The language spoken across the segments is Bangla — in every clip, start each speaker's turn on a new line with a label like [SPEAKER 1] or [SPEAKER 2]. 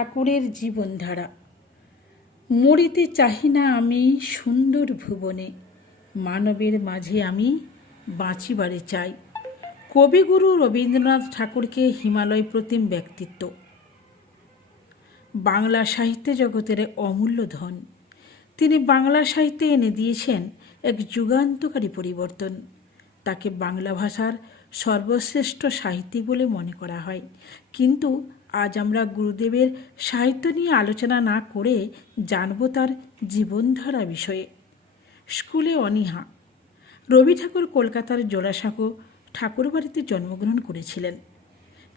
[SPEAKER 1] ঠাকুরের জীবনধারা। মরিতে চাহি না আমি সুন্দর ভুবনে, মানবের মাঝে আমি বাঁচিবারে চাই। কবিগুরু রবীন্দ্রনাথ ঠাকুরকে হিমালয় প্রতিম ব্যক্তিত্ব। বাংলা সাহিত্য জগতের অমূল্য ধন। তিনি বাংলা সাহিত্যে এনে দিয়েছেন এক যুগান্তকারী পরিবর্তন। তাকে বাংলা ভাষার সর্বশ্রেষ্ঠ সাহিত্যিক বলে মনে করা হয়। কিন্তু আজ আমরা গুরুদেবের সাহিত্য নিয়ে আলোচনা না করে জানব তার জীবনধারা বিষয়ে। স্কুলে অনীহা। রবি ঠাকুর কলকাতার জোড়াসাঁকো ঠাকুরবাড়িতে জন্মগ্রহণ করেছিলেন।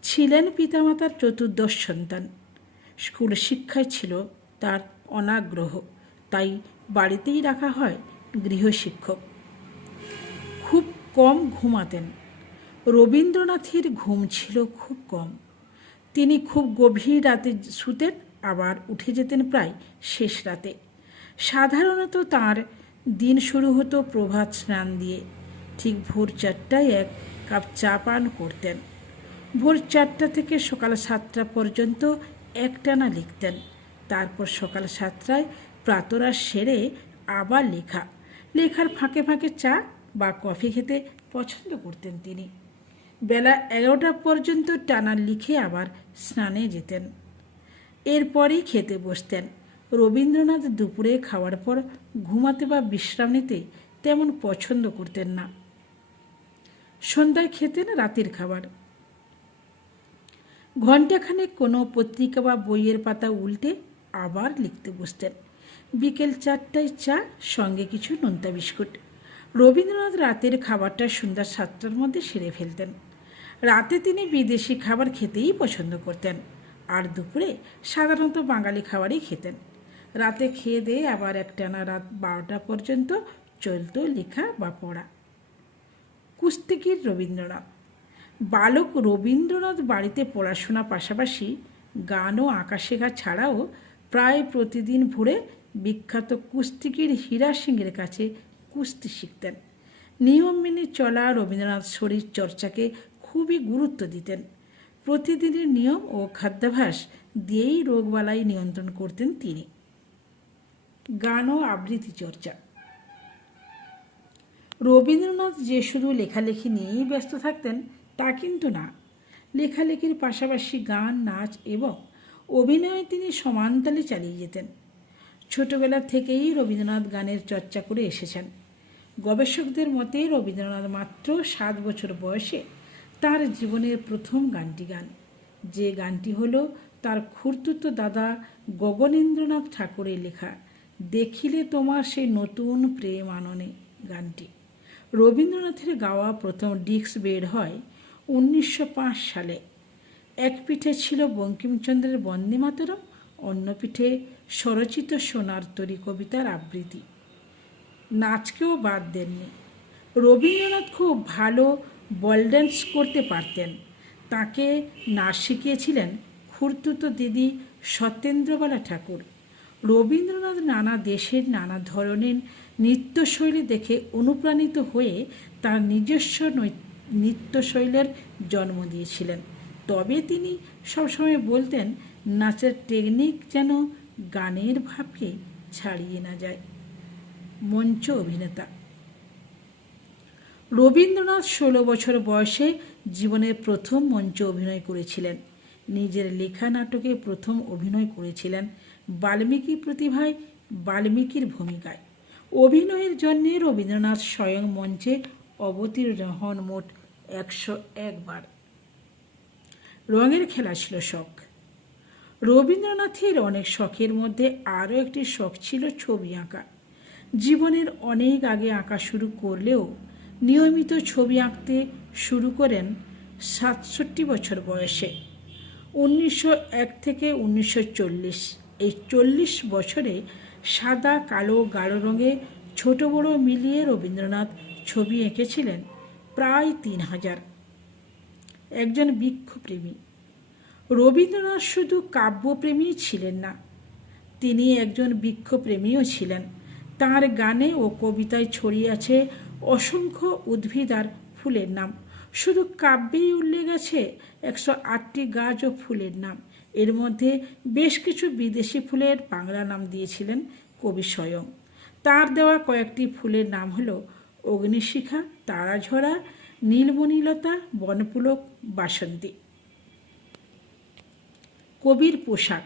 [SPEAKER 1] ছিলেন পিতামাতার চতুর্দশ সন্তান। স্কুল শিক্ষায় ছিল তার অনাগ্রহ, তাই বাড়িতেই রাখা হয় গৃহশিক্ষক খুব কম ঘুমাতেন। রবীন্দ্রনাথের ঘুম ছিল খুব কম। তিনি খুব গভীর রাতে শুতেন আবার উঠে যেতেন প্রায় শেষ রাতে। সাধারণত তার দিন শুরু হতো প্রভাত স্নান দিয়ে। ঠিক ভোর চারটায় এক কাপ চা পান করতেন। ভোর চারটা থেকে সকাল সাতটা পর্যন্ত একটানা লিখতেন। তারপর সকাল সাতটায় প্রাতরা সেরে আবার লেখা। লেখার ফাঁকে ফাঁকে চা বা কফি খেতে পছন্দ করতেন তিনি। বেলা এগারোটা পর্যন্ত টানা লিখে আবার স্নানে যেতেন। এরপরই খেতে বসতেন। রবীন্দ্রনাথ দুপুরে খাওয়ার পর ঘুমাতে বা বিশ্রাম নিতে তেমন পছন্দ করতেন না। সন্ধ্যায় খেতেন রাতের খাবার। ঘণ্টাখানেক কোনো পত্রিকা বা বইয়ের পাতা উল্টে আবার লিখতে বসতেন। বিকেল চারটায় চা, সঙ্গে কিছু নোনতা বিস্কুট। রবীন্দ্রনাথ রাতের খাবারটা সন্ধ্যা সাতটার মধ্যে সেরে ফেলতেন। রাতে তিনি বিদেশি খাবার খেতেই পছন্দ করতেন। আর দুপুরে সাধারণত বাঙালি খাবারই খেতেন। রাতে খেয়ে দিয়ে আবার একটানা রাত বারোটা পর্যন্ত চলত লেখা বা পড়া। কুস্তিগির রবীন্দ্রনাথ। বালক রবীন্দ্রনাথ বাড়িতে পড়াশোনা পাশাপাশি গান ও আঁকা শেখা ছাড়াও প্রায় প্রতিদিন ভোরে বিখ্যাত কুস্তিগির হীরা সিংয়ের কাছে কুস্তি শিখতেন। নিয়ম মেনে চলা রবীন্দ্রনাথ শরীর চর্চাকে খুবই গুরুত্ব দিতেন। প্রতিদিনের নিয়ম ও খাদ্যাভ্যাস দিয়েই রোগবালাই নিয়ন্ত্রণ করতেন তিনি। গান ও আবৃত্তি চর্চা। রবীন্দ্রনাথ যে শুধু লেখালেখি নিয়েই ব্যস্ত থাকতেন, তা কিন্তু না। লেখালেখির পাশাপাশি গান, নাচ এবং অভিনয়ে তিনি সমানতালে চালিয়ে যেতেন। ছোটবেলা থেকেই রবীন্দ্রনাথ গানের চর্চা করে এসেছেন। গবেষকদের মতে রবীন্দ্রনাথ মাত্র সাত বছর বয়সে তার জীবনের প্রথম গানটি গান। যে গানটি হলো তার খুর্তুত দাদা গগনেন্দ্রনাথ ঠাকুরের লেখা, দেখিলে তোমার সেই নতুন প্রেম আননে গানটি। রবীন্দ্রনাথের গাওয়া প্রথম ডিস্ক বের হয় উনিশশো পাঁচ সালে। এক পিঠে ছিল বঙ্কিমচন্দ্রের বন্দে মাতরম অন্য পিঠে স্বরচিত সোনার তরী কবিতার আবৃত্তি। নাচকেও বাদ দেননি। রবীন্দ্রনাথ খুব ভালো বল ড্যান্স করতে পারতেন। তাকে নাচ শিখিয়েছিলেন খুর্তুত দিদি সত্যেন্দ্রবালা ঠাকুর। রবীন্দ্রনাথ নানা দেশের নানা ধরনের নৃত্যশৈলী দেখে অনুপ্রাণিত হয়ে তার নিজস্ব নৃত্যশৈলের জন্ম দিয়েছিলেন। তবে তিনি সবসময় বলতেন, নাচের টেকনিক যেন গানের ভাবকে ছাড়িয়ে না যায়। মঞ্চ অভিনেতা রবীন্দ্রনাথ ষোলো বছর বয়সে জীবনের প্রথম মঞ্চ অভিনয় করেছিলেন। নিজের লেখা নাটকে প্রথম অভিনয় করেছিলেন বাল্মীকি প্রতিভায় বাল্মীকির ভূমিকায়। অভিনয়ের জন্যে রবীন্দ্রনাথ স্বয়ং মঞ্চে অবতীর্ণ হন মোট একশো একবার রঙের খেলা ছিল শখ। রবীন্দ্রনাথের অনেক শখের মধ্যে আরও একটি শখ ছিল ছবি আঁকা। জীবনের অনেক আগে আঁকা শুরু করলেও নিয়মিত ছবি আঁকতে শুরু করেন সাতষট্টি বছর বয়সে। উনিশশো এক থেকে উনিশশো চল্লিশ। এই চল্লিশ বছরে সাদা, কালো, গাঢ় রঙে ছোট বড় মিলিয়ে রবীন্দ্রনাথ ছবি এঁকেছিলেন প্রায় তিন হাজার। একজন বৃক্ষপ্রেমী। রবীন্দ্রনাথ শুধু কাব্যপ্রেমী ছিলেন না, তিনি একজন বৃক্ষপ্রেমীও ছিলেন। তার গানে ও কবিতায় ছড়িয়ে আছে অসংখ্য উদ্ভিদ আর ফুলের নাম। শুধু কাব্যেই উল্লেখ আছে একশো আটটি গাছ ও ফুলের নাম। এর মধ্যে বেশ কিছু বিদেশি ফুলের বাংলা নাম দিয়েছিলেন কবি স্বয়ং। তার দেওয়া কয়েকটি ফুলের নাম হলো অগ্নিশিখা, তারাঝরা, নীলমণিলতা বনপুলক বাসন্তী। কবির পোশাক।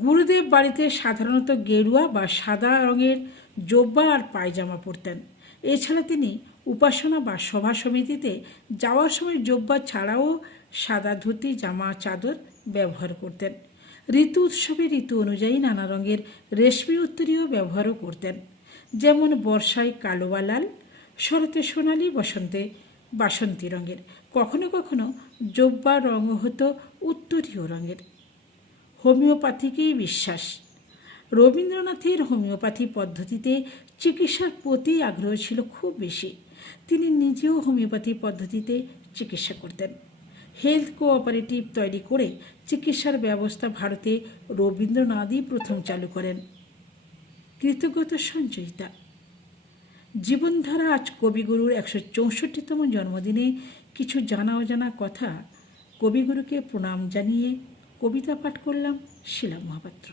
[SPEAKER 1] গুরুদেব বাড়িতে সাধারণত গেরুয়া বা সাদা রঙের জব্বা আর পায়জামা পরতেন। এছাড়া তিনি উপাসনা বা সভা সমিতিতে যাওয়ার সময় জব্বা ছাড়াও সাদা ধুতি, জামা, চাদর ব্যবহার করতেন। ঋতু উৎসবে ঋতু অনুযায়ী নানা রঙের রেশমি উত্তরীয় ব্যবহারও করতেন। যেমন বর্ষায় কালো বা লাল, শরতে সোনালি, বসন্তে বাসন্তী রঙের। কখনো কখনো জব্বা রঙ হতো উত্তরীয় রঙের। হোমিওপ্যাথিকেই বিশ্বাস। রবীন্দ্রনাথের হোমিওপ্যাথি পদ্ধতিতে চিকিৎসার প্রতি আগ্রহ ছিল খুব বেশি। তিনি নিজেও হোমিওপ্যাথি পদ্ধতিতে চিকিৎসা করতেন। হেলথ কোঅপারেটিভ তৈরি করে চিকিৎসার ব্যবস্থা ভারতে রবীন্দ্রনাথই প্রথম চালু করেন। কৃতজ্ঞতা সঞ্চয়িতা। জীবনধারা আজ কবিগুরুর একশো চৌষট্টিতম জন্মদিনে কিছু জানা অজানা কথা কবিগুরুকে প্রণাম জানিয়ে কবিতা পাঠ করলাম শিলা মহাপাত্র।